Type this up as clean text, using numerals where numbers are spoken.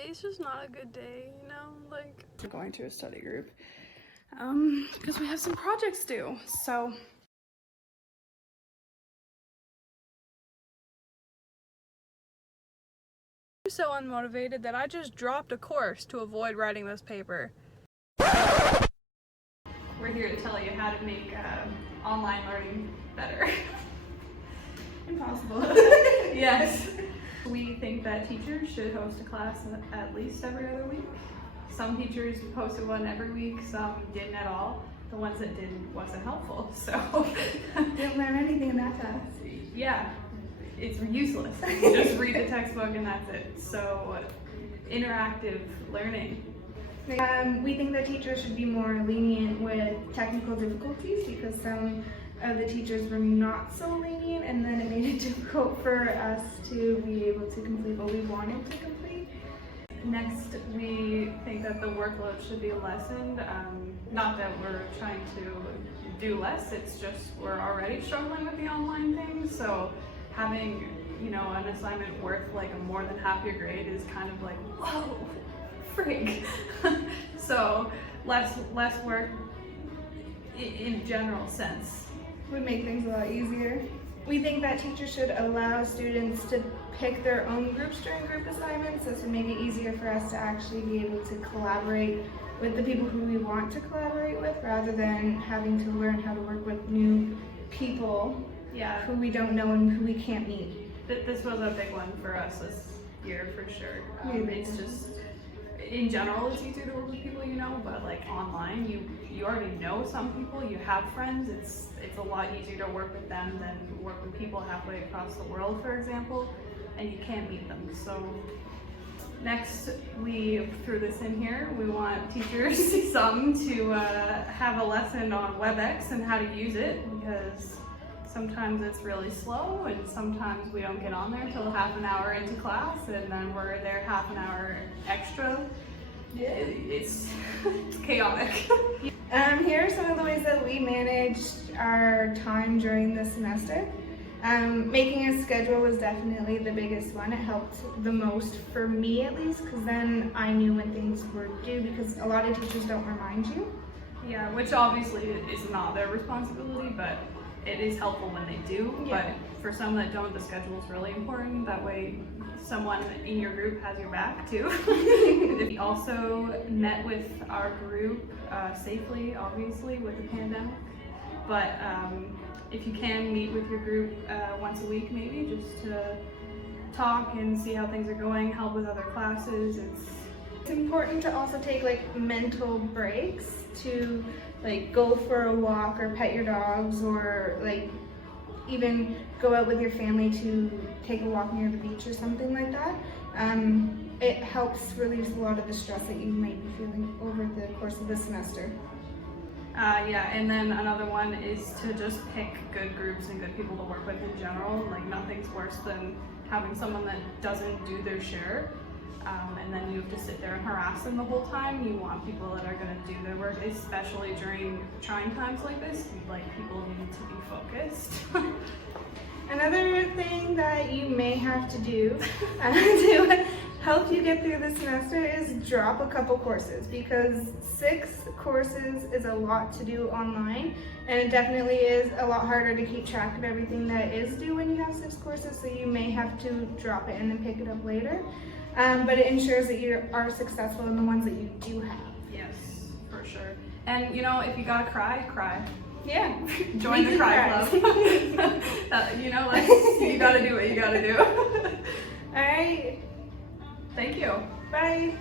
Today's just not a good day, you know, like going to a study group because we have some projects due. So I'm so unmotivated that I just dropped a course to avoid writing this paper. we're here to tell you how to make online learning better. Impossible. Yes. We think that teachers should host a class at least every other week. Some teachers posted one every week, some didn't at all. The ones that didn't wasn't helpful, so. Didn't learn anything in that class. Yeah, it's useless. You just read the textbook and that's it. So, interactive learning. We think that teachers should be more lenient with technical difficulties because some of the teachers were not so lenient, and then it made it difficult for us to be able to complete what we wanted to complete. Next, we think that the workload should be lessened. Not that we're trying to do less, it's just we're already struggling with the online thing, so having, you know, an assignment worth like a more than half your grade is kind of like, whoa, freak. So less work in general sense. Would make things a lot easier. We think that teachers should allow students to pick their own groups during group assignments, so to make it easier for us to actually be able to collaborate with the people who we want to collaborate with, rather than having to learn how to work with new people who we don't know and who we can't meet. This was a big one for us this year for sure. It's just, in general, it's easier to work with people you know, but like online, you already know some people, you have friends, it's a lot easier to work with them than work with people halfway across the world, for example, and you can't meet them. So next, we threw this in here, we want teachers to have a lesson on WebEx and how to use it, because sometimes it's really slow and sometimes we don't get on there until half an hour into class, and then we're there half an hour extra. Yeah. It's chaotic. Here are some of the ways that we managed our time during the semester. Making a schedule was definitely the biggest one. It helped the most for me, at least, because then I knew when things were due, because a lot of teachers don't remind you. Yeah, which obviously is not their responsibility, but it is helpful when they do. Yeah. But for some that don't, the schedule is really important. That way someone in your group has your back too. We also met with our group safely, obviously, with the pandemic. But if you can meet with your group once a week, maybe, just to talk and see how things are going, help with other classes. It's important to also take like mental breaks to like go for a walk or pet your dogs, or like even go out with your family to take a walk near the beach or something like that. It helps release a lot of the stress that you might be feeling over the course of the semester. Yeah, and then another one is to just pick good groups and good people to work with in general. Like, nothing's worse than having someone that doesn't do their share. And then you have to sit there and harass them the whole time. You want people that are going to do their work, especially during trying times like this. Like, people need to be focused. Another thing that you may have to do to help you get through the semester is drop a couple courses, because 6 courses is a lot to do online, and it definitely is a lot harder to keep track of everything that is due when you have 6 courses, so you may have to drop it and then pick it up later. But it ensures that you are successful in the ones that you do have. Yes, for sure. And you know, if you gotta cry, cry. Yeah. Join the cry club. You know, like, you gotta do what you gotta do. All right. Thank you. Bye.